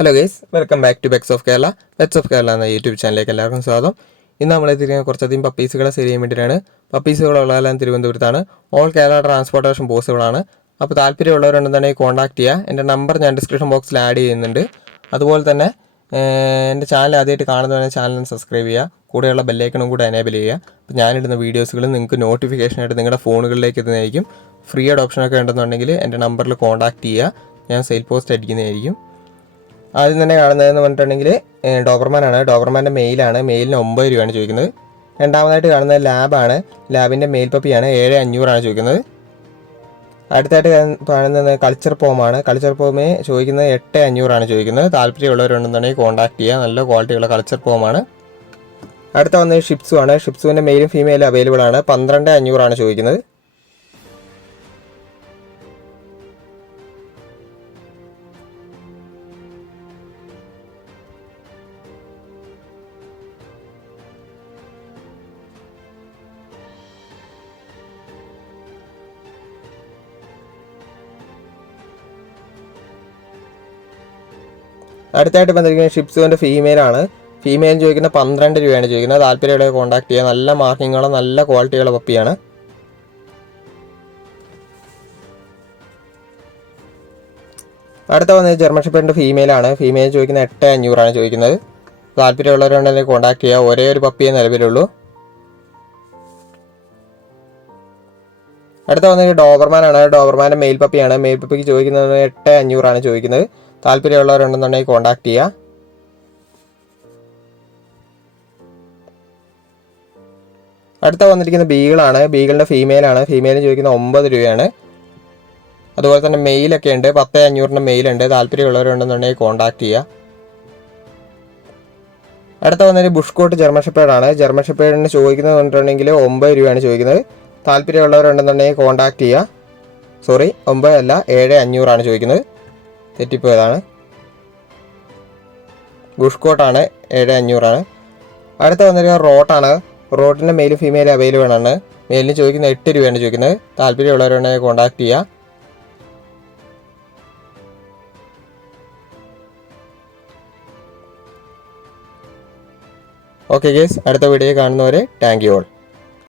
Hello guys, welcome back to Becks of Kerala. Becks of Kerala എന്ന YouTube ചാനലിലേക്ക് എല്ലാവർക്കും സ്വാഗതം. ഇന്ന് നമ്മൾ എത്തിയിരിക്കുന്ന കുറച്ചധികം പപ്പീസുകളെ സെയിൽ ചെയ്യാൻ വേണ്ടിയിട്ടാണ്. പപ്പീസുകളുള്ളതെല്ലാം തിരുവനന്തപുരത്താണ്. ഓൾ കേരള ട്രാൻസ്പോർട്ടേഷൻ പോസിബിളാണ്. അപ്പോൾ താല്പര്യമുള്ളവരുണ്ടെന്നുണ്ടെങ്കിൽ കോൺടാക്ട് ചെയ്യുക. എൻ്റെ നമ്പർ ഞാൻ ഡിസ്ക്രിപ്ഷൻ ബോക്സിൽ ആഡ് ചെയ്യുന്നുണ്ട്. അതുപോലെ തന്നെ എൻ്റെ ചാനൽ ആദ്യമായിട്ട് കാണുന്നവരെ ചാനൽ സബ്സ്ക്രൈബ് ചെയ്യുക. കൂടെയുള്ള ബെല്ലൈക്കണും കൂടെ എനേബിൾ ചെയ്യുക. അപ്പോൾ ഞാനിടുന്ന വീഡിയോസുകൾ നിങ്ങൾക്ക് നോട്ടിഫിക്കേഷനായിട്ട് നിങ്ങളുടെ ഫോണുകളിലേക്ക് എത്തുന്നതായിരിക്കും. ഫ്രീ ആഡ് ഓപ്ഷനൊക്കെ ഉണ്ടെന്നുണ്ടെങ്കിൽ എൻ്റെ നമ്പറിൽ കോൺടാക്ട് ചെയ്യുക. ഞാൻ സെയിൽ പോസ്റ്റ് അടിക്കുന്നതായിരിക്കും. ആദ്യം തന്നെ കാണുന്നതെന്ന് പറഞ്ഞിട്ടുണ്ടെങ്കിൽ ഡോബർമാനാണ്. ഡോബർമാൻ്റെ മെയിലാണ്. മെയിലിന് 9 രൂപയാണ് ചോദിക്കുന്നത്. രണ്ടാമതായിട്ട് കാണുന്നത് ലാബാണ്. ലാബിൻ്റെ മെയിൽ പപ്പിയാണ്. 7,500 ചോദിക്കുന്നത്. അടുത്തായിട്ട് കാണുന്നത് കൾച്ചർ പോമാണ്. കൾച്ചർ പോമേ ചോദിക്കുന്നത് 8,500 ചോദിക്കുന്നത്. താല്പര്യമുള്ളവരുണ്ടെന്നുണ്ടെങ്കിൽ കോൺടാക്ട് ചെയ്യുക. നല്ല ക്വാളിറ്റിയുള്ള കൾച്ചർ പോമാണ്. അടുത്ത വന്നത് ഷിപ്സു ആണ്. ഷിപ്സുവിൻ്റെ മെയിലും ഫീമെയിലും അവൈലബിൾ ആണ്. 12,500 ചോദിക്കുന്നത്. അടുത്തായിട്ട് വന്നിരിക്കുന്നത് ഷിപ്സുവിൻ്റെ ഫീമെയിലാണ്. ഫീമെയിൽ ചോദിക്കുന്നത് 12 രൂപയാണ് ചോദിക്കുന്നത്. താല്പര്യമുള്ളവരെ കോൺടാക്ട് ചെയ്യുക. നല്ല മാർക്കിങ്ങുള്ള നല്ല ക്വാളിറ്റിയുള്ള പപ്പിയാണ്. അടുത്ത വന്നത് ജർമ്മൻ ഷെപ്പേർഡിൻ്റെ ഫീമെയിലാണ്. ഫീമെയിൽ ചോദിക്കുന്നത് 8,500 ചോദിക്കുന്നത്. താല്പര്യമുള്ളവരുണ്ടെങ്കിൽ കോൺടാക്ട് ചെയ്യുക. ഒരേ ഒരു പപ്പിയെ നിലവിലുള്ളൂ. അടുത്ത വന്നത് ഡോബർമാനാണ്. ഡോബർമാൻ്റെ മെയിൽ പപ്പിയാണ്. മെയിൽ പപ്പിക്ക് ചോദിക്കുന്നത് 8,500 ചോദിക്കുന്നത്. താല്പര്യമുള്ളവരുണ്ടെന്നുണ്ടെങ്കിൽ കോൺടാക്ട് ചെയ്യുക. അടുത്ത വന്നിരിക്കുന്ന ബീഗിളാണ്. ബീഗിളിൻ്റെ ഫീമെയിലാണ്. ഫീമെയിൽ ചോദിക്കുന്നത് 9 രൂപയാണ്. അതുപോലെ തന്നെ മെയിലൊക്കെ ഉണ്ട്. 10,500 മെയിലുണ്ട്. താല്പര്യമുള്ളവരുണ്ടെന്നുണ്ടെങ്കിൽ കോൺടാക്ട് ചെയ്യുക. അടുത്ത വന്നൊരു ബുഷ്കോട്ട് ജർമ്മൻ ഷെപ്പേർഡാണ്. ജർമ്മൻ ഷെപ്പേർഡിന് ചോദിക്കുന്നത് പറഞ്ഞിട്ടുണ്ടെങ്കിൽ 9 രൂപയാണ് ചോദിക്കുന്നത്. താല്പര്യമുള്ളവരുണ്ടെന്നുണ്ടെങ്കിൽ കോൺടാക്ട് ചെയ്യുക. 9 അല്ല, 7,500 ചോദിക്കുന്നത്. തെറ്റിപ്പോയതാണ്. ബുഷ്കോട്ടാണ്. 7,500. അടുത്ത വന്നിരിക്കുന്നത് റോട്ടാണ്. റോട്ടിൻ്റെ മെയിലും ഫീമെയിലും അവൈലബിൾ ആണ്. മെയിലിന് ചോദിക്കുന്നത് 8 രൂപയാണ് ചോദിക്കുന്നത്. താല്പര്യമുള്ളവരുണ്ടെങ്കിൽ കോൺടാക്ട് ചെയ്യുക. ഓക്കെ ഗേസ്, അടുത്ത വീഡിയോ കാണുന്നവരെ താങ്ക് യു ഓൾ.